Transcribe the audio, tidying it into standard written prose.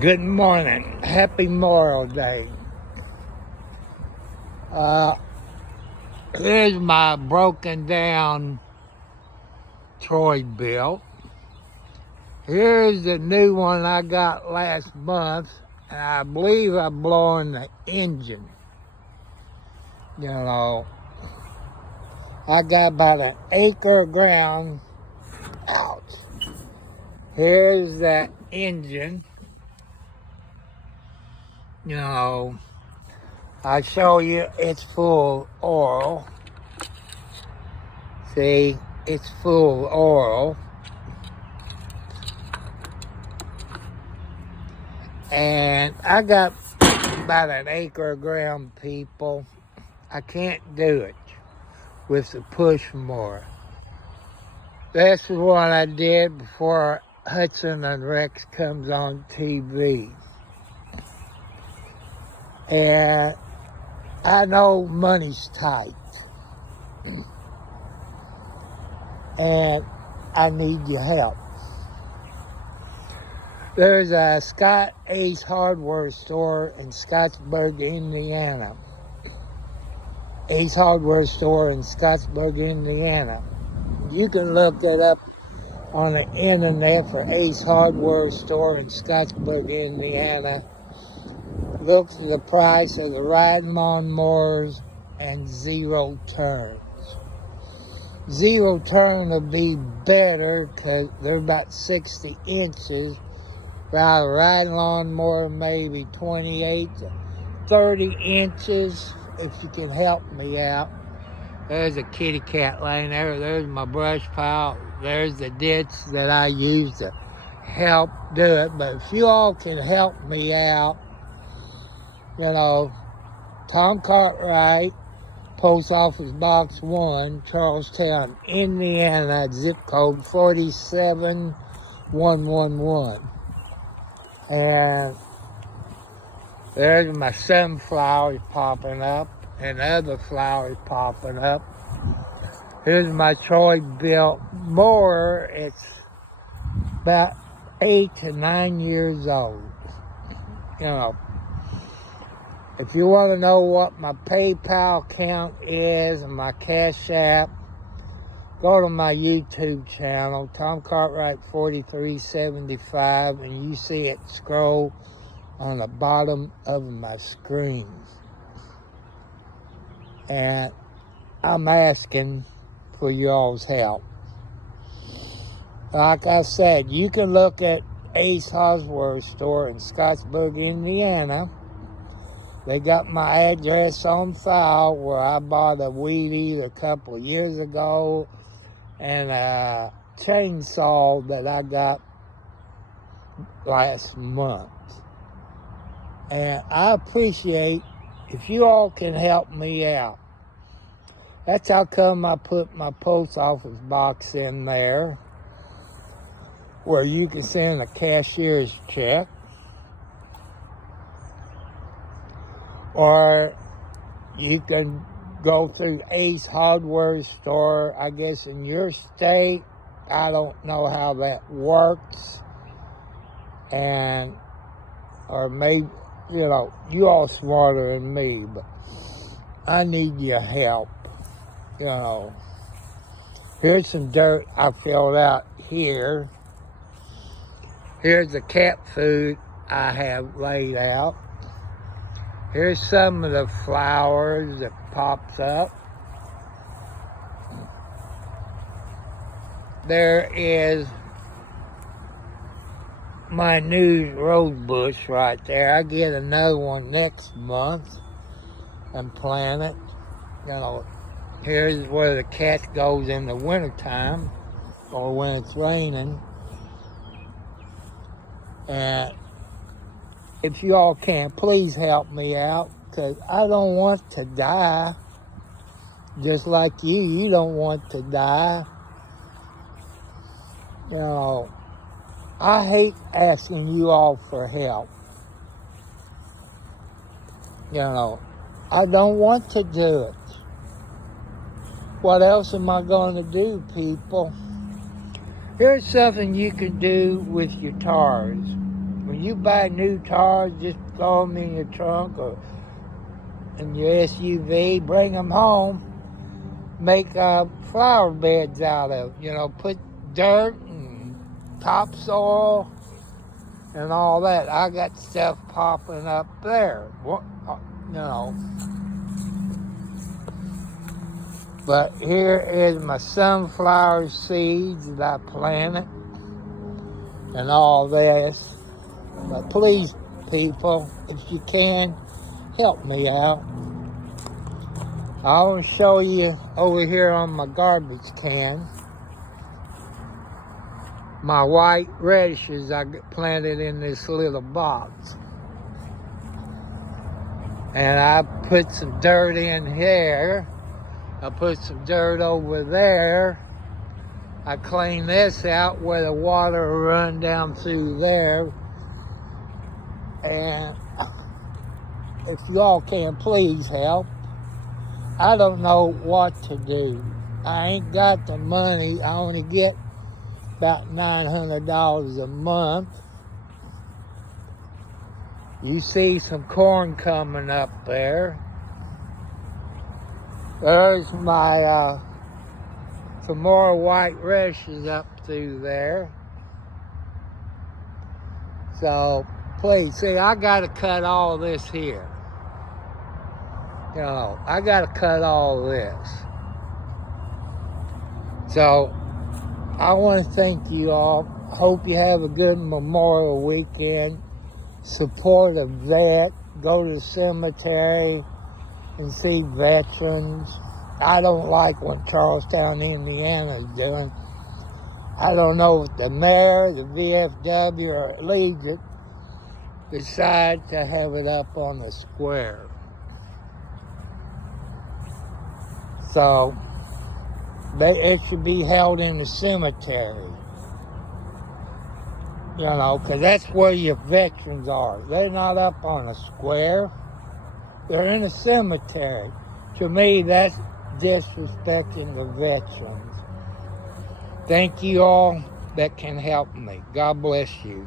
Good morning. Happy Memorial Day. Here's my broken down toy belt. Here's the new one I got last month, and I believe I'm blowing the engine. I got about an acre of ground out. Here's that engine. I show you it's full of oil. See, it's full of oil. And I got about an acre of ground, people. I can't do it with the push mower. That's what I did before Hudson and Rex comes on TV. And I know money's tight. And I need your help. There's a Scott Ace hardware store in Scottsburg, Indiana. Ace hardware store in Scottsburg, Indiana. You can look it up on the internet for Ace hardware store in Scottsburg, Indiana. Look for the price of the riding lawnmowers and zero turns. Zero turn will be better because they're about 60 inches. While a riding lawnmower maybe 28 to 30 inches, if you can help me out. There's a kitty cat laying there. There's my brush pile. There's the ditch that I use to help do it. But if you all can help me out, Tom Cartwright, Post Office Box 1, Charlestown, Indiana, zip code 47111. And there's my sunflowers popping up and other flowers popping up. Here's my toy built mower. It's about 8 to 9 years old. If you want to know what my PayPal account is and my Cash App, go to my YouTube channel, Tom Cartwright 4375, and you see it scroll on the bottom of my screen. And I'm asking for y'all's help. Like I said, you can look at Ace Hardware store in Scottsburg, Indiana. They got my address on file where I bought a weed eater a couple of years ago and a chainsaw that I got last month. And I appreciate if you all can help me out. That's how come I put my post office box in there where you can send a cashier's check. Or you can go through Ace Hardware store, I guess in your state. I don't know how that works. Or maybe, you all smarter than me, but I need your help. Here's some dirt I filled out here. Here's the cat food I have laid out. Here's some of the flowers that pops up. There is my new rose bush right there. I get another one next month and plant it. Here's where the cat goes in the wintertime or when it's raining. And if you all can, please help me out, because I don't want to die. Just like you don't want to die. I hate asking you all for help. I don't want to do it. What else am I going to do, people? Here's something you can do with your tires. when you buy new tires, just throw them in your trunk or in your SUV, bring them home, make flower beds out of it. Put dirt and topsoil and all that. I got stuff popping up there, But here is my sunflower seeds that I planted and all this. But please, people, if you can, help me out. I want to show you over here on my garbage can my white radishes I planted in this little box. And I put some dirt in here. I put some dirt over there. I clean this out where the water will run down through there. And if y'all can, please help. I don't know what to do. I ain't got the money. I only get about $900 a month. You see some corn coming up there. There's my some more white radishes up through there. So please, see, I gotta cut all this here. I gotta cut all this. So I want to thank you all. Hope you have a good Memorial weekend. Support a vet. Go to the cemetery and see veterans. I don't like what Charlestown, Indiana is doing. I don't know if the mayor, the VFW, or Legion decide to have it up on the square. So it should be held in the cemetery. Because that's where your veterans are. They're not up on a square. They're in a cemetery. To me, that's disrespecting the veterans. Thank you all that can help me. God bless you.